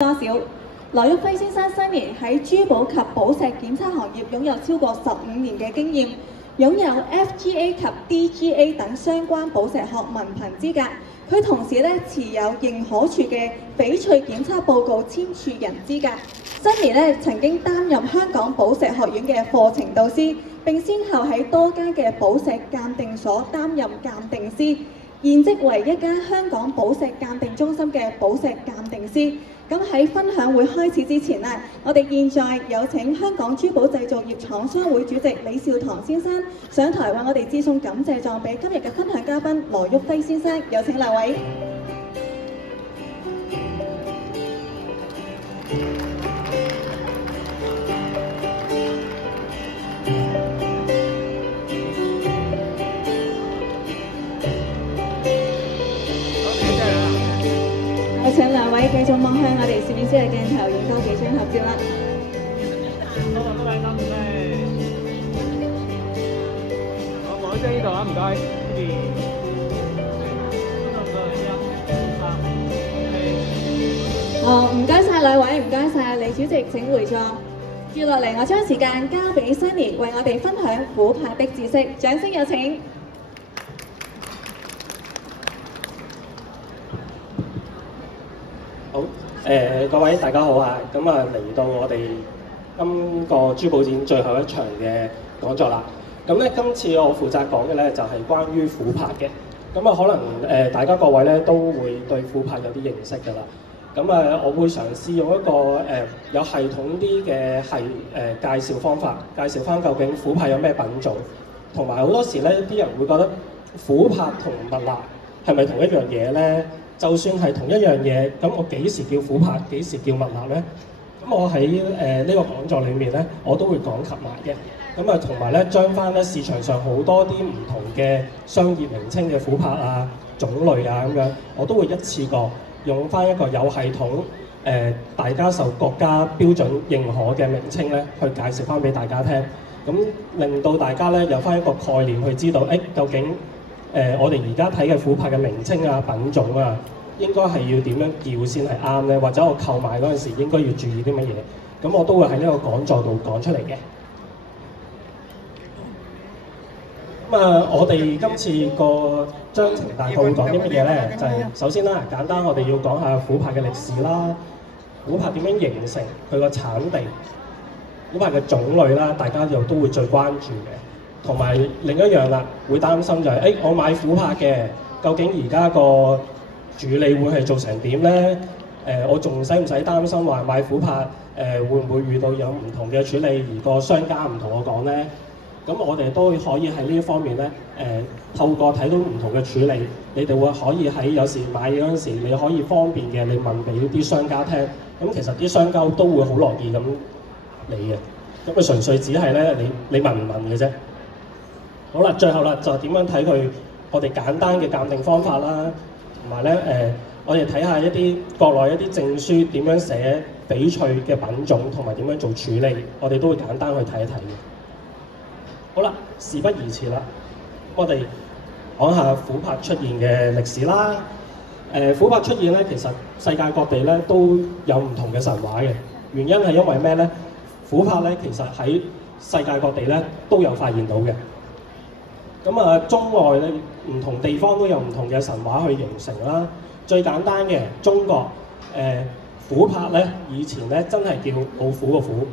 多少？羅旭輝先生新年喺珠寶及寶石檢測行業擁有超過15年嘅經驗，擁有 FGA 及 DGA 等相關寶石學文憑資格。佢同時持有認可處嘅翡翠檢測報告簽署人資格。新年曾經擔任香港寶石學院嘅課程導師，並先後喺多間嘅寶石鑑定所擔任鑑定師，現職為一間香港寶石鑑定中心嘅寶石鑑定師。咁喺分享會開始之前我哋現在有請香港珠寶製造業廠商會主席李兆棠先生上台為我哋致送感謝狀俾今日嘅分享嘉賓羅旭輝先生，有請兩位。有請兩位繼續望向我哋攝影師嘅鏡頭，影多幾張合照啦。我望一張呢度啊，唔該。好，唔該晒兩位，唔該晒李主席，請回座。接落嚟，我將時間交俾 Sunny 為我哋分享琥珀的知識，掌聲有請。好，各位大家好啊！咁啊嚟到我哋今個珠寶展最後一場嘅講座啦。咁咧今次我負責講嘅咧就係關於琥珀嘅。咁啊可能大家各位咧都會對琥珀有啲認識㗎啦。咁啊我會嘗試用一個有系統啲嘅介紹方法，介紹翻究竟琥珀有咩品種，同埋好多時咧啲人會覺得琥珀同蜜蠟係咪同一樣嘢咧？就算係同一樣嘢，咁我幾時叫琥珀，幾時叫蜜蠟咧？咁我喺呢個講座裏面咧，我都會講及埋嘅。咁啊，同埋咧，將翻咧市場上好多啲唔同嘅商業名稱嘅琥珀啊、種類啊咁樣，我都會一次過用翻一個有系統、大家受國家標準認可嘅名稱咧，去介紹翻俾大家聽。咁令到大家咧有翻一個概念去知道，究竟我哋而家睇嘅琥珀嘅名稱啊、品種啊，應該係要點樣叫先係啱咧？或者我購買嗰陣時應該要注意啲乜嘢？咁我都會喺呢個講座度講出嚟嘅。咁啊，我哋今次個章程大概會講啲乜嘢咧？就係首先啦，簡單我哋要講下琥珀嘅歷史啦，琥珀點樣形成佢個產地，琥珀嘅種類啦，大家又都會最關注嘅。同埋另一樣啦，會擔心就係我買琥珀嘅，究竟而家個處理會係做成點咧？我仲使唔使擔心話買琥珀會唔會遇到有唔同嘅處理，而個商家唔同我講咧？咁我哋都可以喺呢一方面咧，透過睇到唔同嘅處理，你哋會可以喺有時買嘢嗰陣時，你可以方便嘅，你問俾啲商家聽。咁其實啲商家都會好樂意咁嚟嘅。咁佢純粹只係咧，你問唔問嘅啫。好啦，最後啦，就點樣睇佢？我哋簡單嘅鑑定方法啦，同埋咧我哋睇下一啲國內一啲證書點樣寫翡翠嘅品種，同埋點樣做處理，我哋都會簡單去睇一睇嘅。好啦，事不宜遲啦，我哋講下琥珀出現嘅歷史啦。琥珀出現咧，其實世界各地咧都有唔同嘅神話嘅，原因係因為咩咧？琥珀咧其實喺世界各地咧都有發現到嘅。咁啊，中外咧唔同地方都有唔同嘅神話去形成啦。最簡單嘅中國琥珀咧，以前咧真係叫老虎個虎，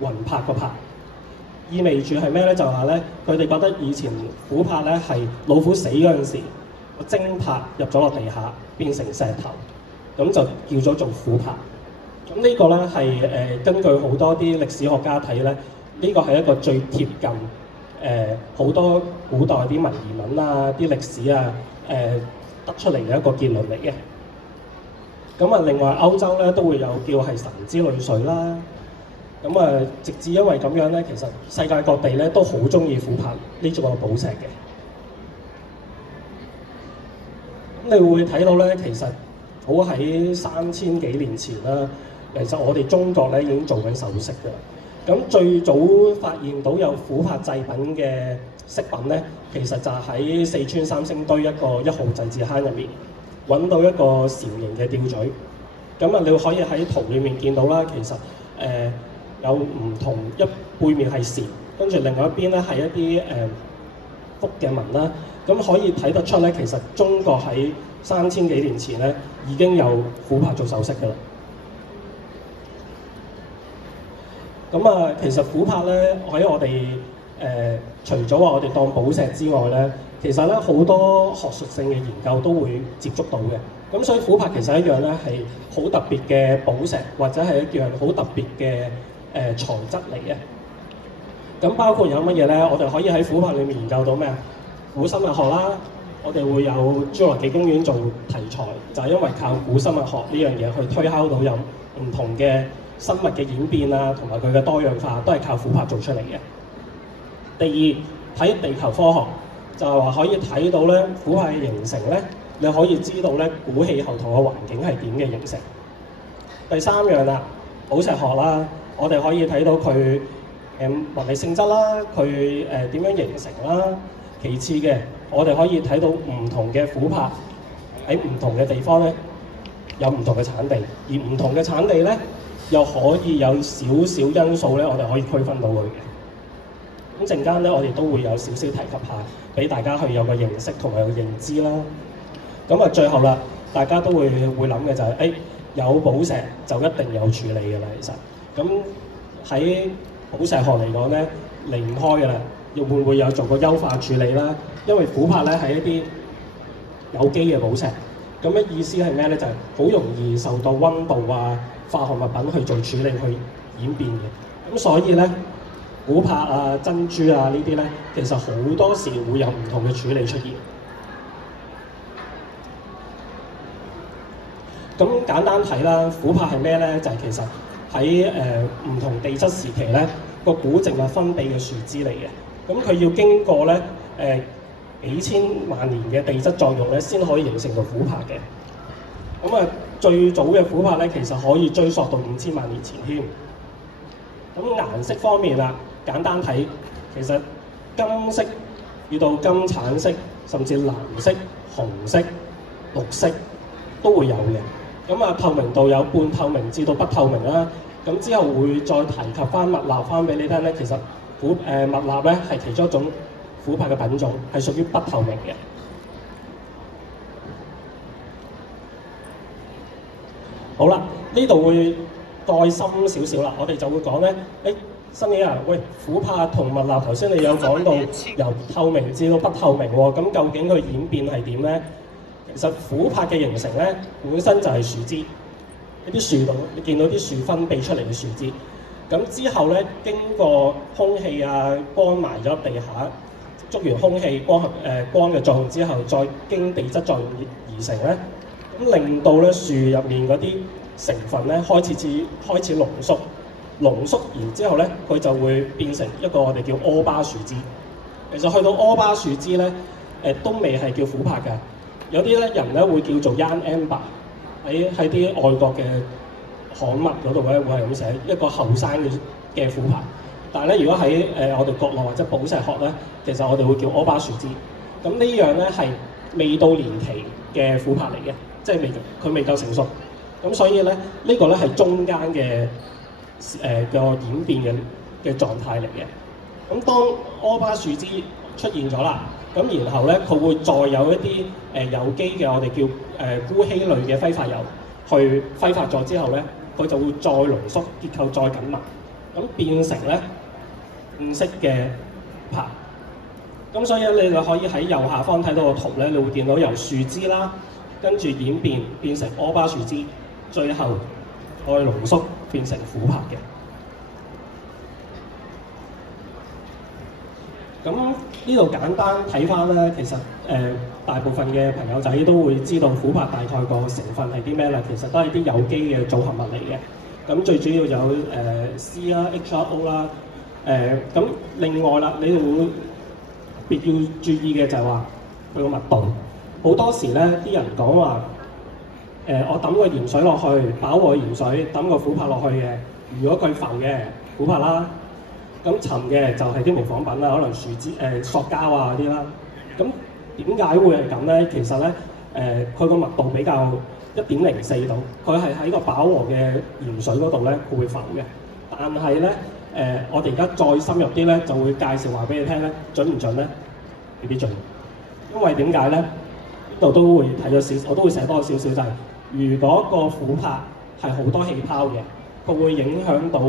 魂魄個魄，意味住係咩咧？就係話咧，佢哋覺得以前琥珀咧係老虎死嗰陣時，個精魄入咗落地下變成石頭，咁就叫咗做琥珀。咁呢個咧係根據好多啲歷史學家睇咧，呢個係一個最貼近好多古代啲文言文啊、啲歷史啊得出嚟嘅一個結論嚟嘅。咁啊，另外歐洲咧都會有叫係神之淚水啦。咁啊，直至因為咁樣咧，其實世界各地咧都好中意琥珀呢種個寶石嘅。咁你會睇到咧，其實好喺3000幾年前啦，其實我哋中國咧已經做緊首飾㗎啦。咁最早發現到有琥珀製品嘅飾品咧，其實就喺四川三星堆一個1號祭祀坑入面揾到一個韶形嘅吊墜。咁啊，你可以喺圖裡面見到啦，其實有唔同背面係蟬，跟住另外一邊咧係一啲福嘅紋啦。咁可以睇得出咧，其實中國喺3000幾年前咧已經有琥珀做首飾㗎啦。咁啊，其實琥珀咧喺我哋除咗話我哋當寶石之外咧，其實咧好多學術性嘅研究都會接觸到嘅。咁所以琥珀其實一樣咧係好特別嘅寶石，或者係一樣好特別嘅材質嚟嘅。咁包括有乜嘢咧？我哋可以喺琥珀裏面研究到咩啊？古生物學啦，我哋會有侏羅紀公園做題材，就係因為靠古生物學呢樣嘢去推敲到有唔同嘅生物嘅演變啊，同埋佢嘅多樣化，都係靠琥珀做出嚟嘅。第二，睇地球科學，就係話可以睇到咧琥珀嘅形成咧，你可以知道咧古氣候同個環境係點嘅形成。第三樣啦，寶石學啦，我哋可以睇到佢物理性質啦，佢點樣形成啦。其次嘅，我哋可以睇到唔同嘅琥珀喺唔同嘅地方咧有唔同嘅產地，而唔同嘅產地咧又可以有少少因素咧，我哋可以區分到佢嘅。咁陣間咧，我哋都會有少少提及下，俾大家去有個認識同埋有個認知啦。咁啊，最後啦，大家都會諗嘅就係、有寶石就一定有處理嘅啦。其實，咁喺寶石學嚟講咧，離唔開嘅啦。又會唔會有做個優化處理啦？因為琥珀咧係一啲有機嘅寶石，咁嘅意思係咩咧？就係、好容易受到溫度啊、化學物品去做處理去演變嘅。咁所以咧，琥珀啊、珍珠啊呢啲咧，其實好多時會有唔同嘅處理出現。咁簡單睇啦，琥珀係咩咧？就係、其實喺唔同地質時期咧，個古植物分泌嘅樹脂嚟嘅。咁佢要經過咧幾千萬年嘅地質作用咧，先可以形成到琥珀嘅。咁啊，最早嘅琥珀咧，其實可以追溯到5000萬年前添。咁顏色方面啦，簡單睇，其實金色遇到金橙色，甚至藍色、紅色、綠色都會有嘅。咁啊，透明度有半透明至到不透明啦。咁之後會再提及翻蜜蠟翻俾你聽咧，其實蜜蠟咧係其中一種琥珀嘅品種，係屬於不透明嘅。好啦，呢度會再深少少啦，我哋就會講咧，新嘢啊，喂，琥珀同蜜蠟頭先你有講到由透明至到不透明喎，咁究竟佢演變係點咧？其實琥珀嘅形成咧，本身就係樹脂，一啲樹度你見到啲樹分泌出嚟嘅樹脂。咁之後咧，經過空氣啊乾埋咗地下，接觸完空氣光嘅作用之後，再經地質作用而成咧，咁令到咧樹入面嗰啲成分咧開始濃縮，然之後咧佢就會變成一個我哋叫柯巴樹脂。其實去到柯巴樹脂咧，都未係叫琥珀㗎，有啲咧人咧會叫做 young amber， 喺啲外國嘅刊物嗰度咧會係咁寫一個後生嘅琥珀，但係咧如果喺我哋國內或者寶石學咧，其實我哋會叫柯巴樹脂。咁呢樣咧係未到年期嘅琥珀嚟嘅，即係佢未夠成熟。咁所以咧呢個咧係中間嘅個演變嘅狀態嚟嘅。咁當柯巴樹脂出現咗啦，咁然後咧佢會再有一啲有機嘅我哋叫鈷烯類嘅揮發油去揮發咗之後咧，佢就會再濃縮，結構再緊密，咁變成咧五色嘅珀。咁所以你就可以喺右下方睇到個圖咧，你會見到由樹脂啦，跟住演變成柯巴樹脂，最後再濃縮變成琥珀嘅。咁呢度簡單睇翻咧，其實大部分嘅朋友仔都會知道琥珀大概個成分係啲咩啦，其實都係啲有機嘅組合物嚟嘅。咁最主要有C 啦、H2O 啦，咁另外啦，你哋會別要注意嘅就係話佢個密度。好多時咧，啲人講話我抌個鹽水落去，飽和鹽水抌個琥珀落去嘅，如果佢浮嘅琥珀啦。咁沉嘅就係啲模仿品啦，可能樹脂、塑膠啊嗰啲啦。咁點解會係咁咧？其實咧，佢個密度比較1.04度，佢係喺個飽和嘅鹽水嗰度咧，佢會浮嘅。但係咧我哋而家再深入啲咧，就會介紹話俾你聽咧，準唔準咧？未必準，因為點解咧？呢度都會睇咗少，我都會寫多少少就係、如果個琥珀係好多氣泡嘅，佢會影響到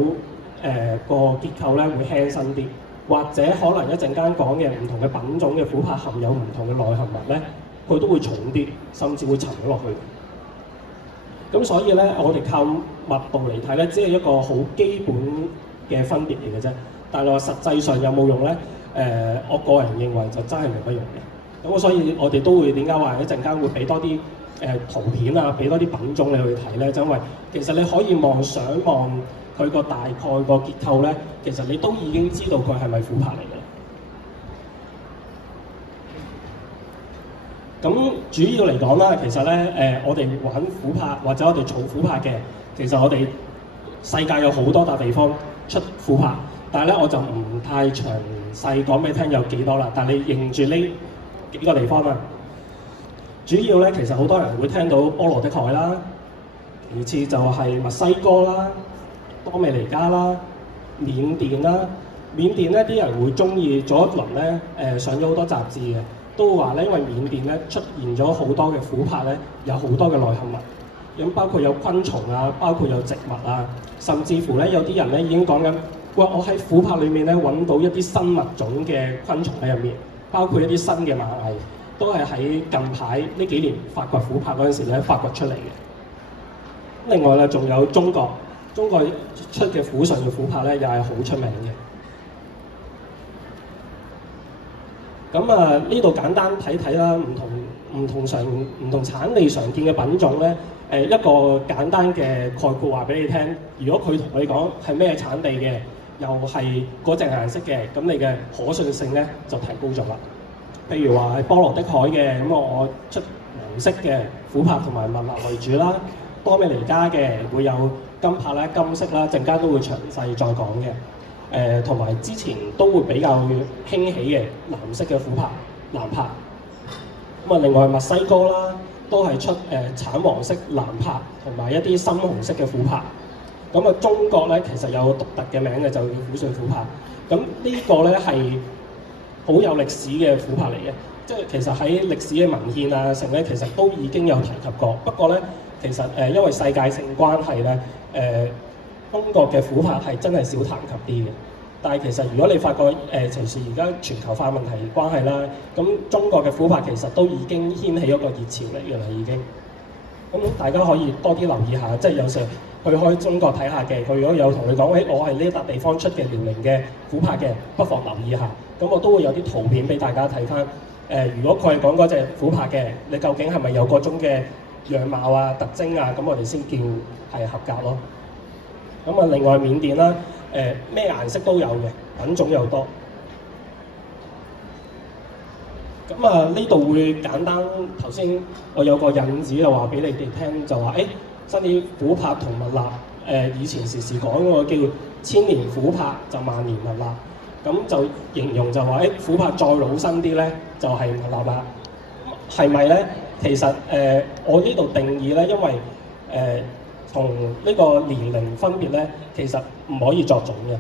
個結構咧會輕身啲，或者可能一陣間講嘅唔同嘅品種嘅琥珀含有唔同嘅內含物咧，佢都會重啲，甚至會沉咗落去。咁所以咧，我哋靠密度嚟睇咧，只係一個好基本嘅分別嚟嘅啫。但係話實際上有冇用咧？我個人認為就真係冇乜用嘅。咁所以我哋都會點解話一陣間會俾多啲圖片啊，俾多啲品種你去睇咧，就因為其實你可以想望佢個大概個結構咧，其實你都已經知道佢係咪琥珀嚟嘅。咁主要嚟講啦，其實咧我哋玩琥珀或者我哋儲琥珀嘅，其實我哋世界有好多笪地方出琥珀，但係咧我就唔太詳細講俾你聽有幾多啦。但係你認住呢幾個地方啊，主要咧其實好多人會聽到波羅的海啦，其次就係墨西哥啦、多美尼加啦、緬甸啦。緬甸咧啲人會中意做一輪咧上咗好多雜誌嘅，都話咧因為緬甸咧出現咗好多嘅琥珀咧，有好多嘅內含物，咁包括有昆蟲啊，包括有植物啊，甚至乎咧有啲人咧已經講緊，哇！我喺琥珀裏面咧揾到一啲新物種嘅昆蟲喺入面，包括一啲新嘅螞蟻，都係喺近排呢幾年發掘琥珀嗰陣時咧發掘出嚟嘅。另外咧仲有中國出嘅虎順嘅琥珀咧，又係好出名嘅。咁啊，呢度簡單睇睇啦，唔同產地常見嘅品種咧，一個簡單嘅概括話俾你聽。如果佢同你講係咩產地嘅，又係嗰隻顏色嘅，咁你嘅可信性咧就提高咗啦。譬如話係波羅的海嘅，咁我出黃色嘅琥珀同埋蜜蠟為主啦。多美尼加嘅會有金柏啦、金色啦，陣間都會詳細再講嘅。同埋之前都會比較興起嘅藍色嘅琥珀、藍柏。咁啊，另外墨西哥啦，都係出橙黃色藍柏同埋一啲深紅色嘅琥珀。咁啊，中國咧其實有獨特嘅名嘅，就叫虎順琥珀。咁呢個咧係好有歷史嘅琥珀嚟嘅，即係其實喺歷史嘅文獻啊，成咧其實都已經有提及過。不過咧，其實因為世界性關係咧，中國嘅琥珀係真係少談及啲嘅。但係其實如果你發覺隨住而家全球化問題關係啦，咁中國嘅琥珀其實都已經掀起一個熱潮嚟嘅啦，已經。咁大家可以多啲留意下，即係有時去開中國睇下嘅，佢如果有同你講，我係呢一笪地方出嘅遼寧嘅琥珀嘅，不妨留意下。咁我都會有啲圖片俾大家睇翻。如果佢係講嗰隻琥珀嘅，你究竟係咪有嗰種嘅樣貌啊、特徵啊？咁我哋先叫係合格咯。咁啊，另外緬甸啦，咩顏色都有嘅，品種又多。咁啊，呢度會簡單，頭先我有個引子就話俾你哋聽，就話新啲琥珀同蜜蠟，以前時講嗰個叫千年琥珀就萬年蜜蠟，咁就形容就話琥珀再老生啲咧，就係蜜蠟啦。係咪咧？其實我呢度定義咧，因為同呢個年齡分別咧，其實唔可以作準嘅，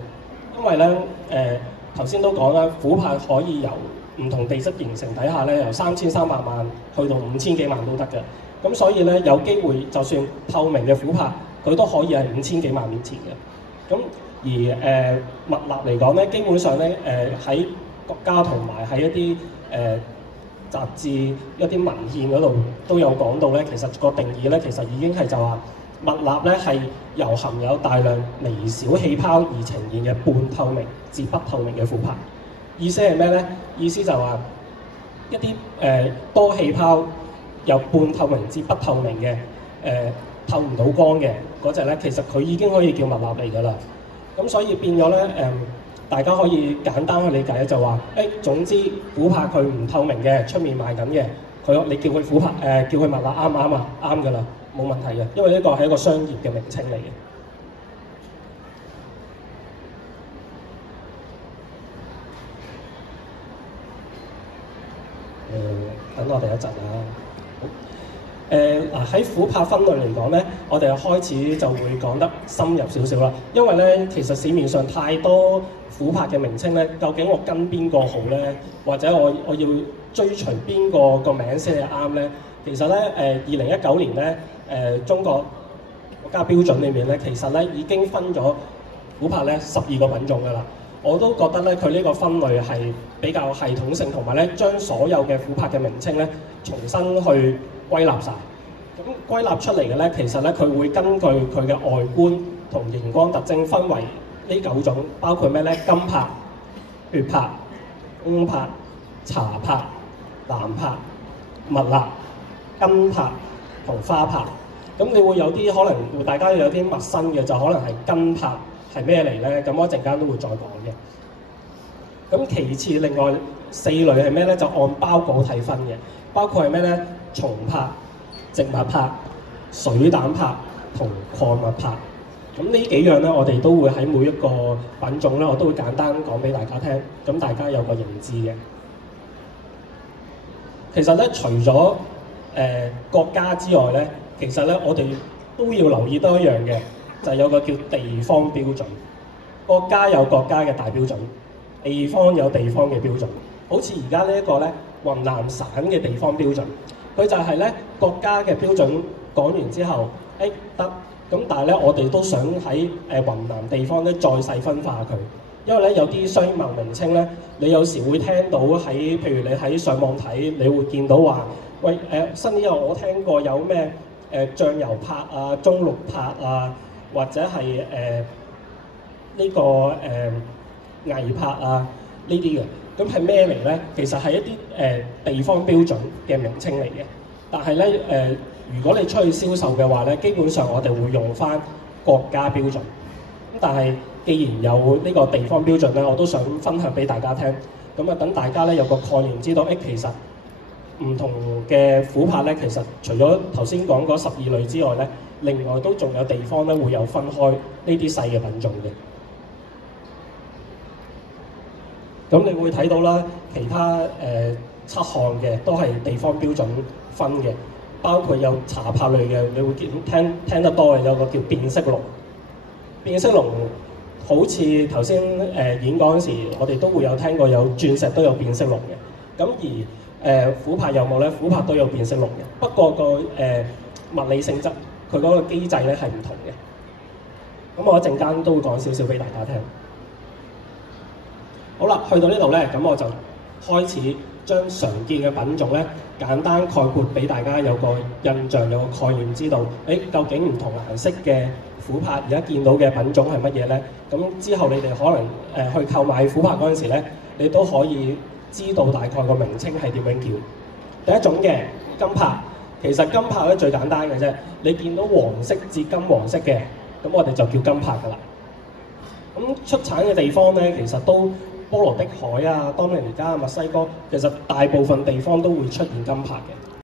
因為咧頭先都講啦，琥珀可以由唔同地質形成底下咧，由3300萬去到5000幾萬都得嘅。咁所以咧，有機會就算透明嘅琥珀，佢都可以係5000幾萬年前嘅。咁而蜜蠟嚟講咧，基本上咧喺國家同埋喺一啲雜誌一啲文獻嗰度都有講到咧，其實個定義咧，其實已經係就話蜜蠟咧係由含有大量微小氣泡而呈現嘅半透明至不透明嘅琥珀。意思係咩咧？意思就話一啲多氣泡由半透明至不透明嘅透唔到光嘅嗰隻咧，其實佢已經可以叫蜜蠟嚟㗎啦。咁所以變咗咧大家可以簡單去理解就話總之琥珀佢唔透明嘅，出面賣緊嘅，你叫佢琥珀叫佢蜜蠟啱唔啱啊？啱㗎啦，冇問題嘅，因為呢個係一個商業嘅名稱嚟嘅。等我哋一陣啦。喺琥珀分類嚟講咧，我哋開始就會講得深入少少啦。因為咧，其實市面上太多琥珀嘅名稱咧，究竟我跟邊個好咧，或者我要追隨邊個名先係啱咧？其實咧，2019年咧，中國國家標準裏面咧，其實咧已經分咗琥珀咧12個品種㗎啦。我都覺得咧，佢呢個分類係比較系統性，同埋咧將所有嘅琥珀嘅名稱咧重新去歸納晒。咁歸納出嚟嘅咧，其實咧佢會根據佢嘅外觀同熒光特徵分為呢9種，包括咩咧？金珀、血珀、紅珀、茶珀、藍珀、蜜蠟、根珀同花珀。咁你會有啲可能會大家有啲陌生嘅，就可能係根珀係咩嚟咧？咁我一陣間都會再講嘅。咁其次，另外4類係咩咧？就按包稿睇分嘅，包括係咩咧？松珀、植物珀、水膽珀同礦物珀。咁呢幾樣咧，我哋都會喺每一個品種咧，我都會簡單講俾大家聽，咁大家有個認知嘅。其實咧，除咗國家之外咧，其實咧我哋都要留意多一樣嘅，就係有個叫地方標準。國家有國家嘅大標準，地方有地方嘅標準。好似而家呢一個咧，雲南省嘅地方標準，佢就係咧國家嘅標準講完之後，得，咁但係咧我哋都想喺雲南地方咧再細分化佢，因為咧有啲商貿名稱咧，你有時會聽到喺譬如你喺上網睇，你會見到話，喂新年我聽過有咩醬油珀啊、中綠珀啊，或者係呢個藝珀啊呢啲嘅，咁係咩嚟咧？其實係一啲地方標準嘅名稱嚟嘅，但係咧如果你出去銷售嘅話咧，基本上我哋會用翻國家標準。咁但係既然有呢個地方標準咧，我都想分享俾大家聽。咁啊，等大家咧有個概念，知道其實唔同嘅琥珀咧，其實除咗頭先講嗰12類之外咧，另外都仲有地方咧會有分開呢啲細嘅品種嘅。咁你會睇到啦，其他7項嘅都係地方標準分嘅。包括有茶珀類嘅，你會聽得多嘅，有個叫變色龍。變色龍好似頭先演講嗰時，我哋都會有聽過有鑽石都有變色龍嘅。咁而琥珀有冇咧？琥珀都有變色龍嘅，不過個物理性質，佢嗰個機制咧係唔同嘅。咁我一陣間都會講少少俾大家聽。好啦，去到呢度咧，咁我就開始將常見嘅品種咧，簡單概括俾大家有個印象，有個概念，知道究竟唔同顏色嘅琥珀而家見到嘅品種係乜嘢咧？咁之後你哋可能去購買琥珀嗰陣時咧，你都可以知道大概個名稱係點樣叫。第一種嘅金珀，其實金珀咧最簡單嘅啫，你見到黃色至金黃色嘅，咁我哋就叫金珀㗎啦。咁出產嘅地方咧，其實都波羅的海啊、多米尼加、墨西哥，其實大部分地方都會出現金珀嘅。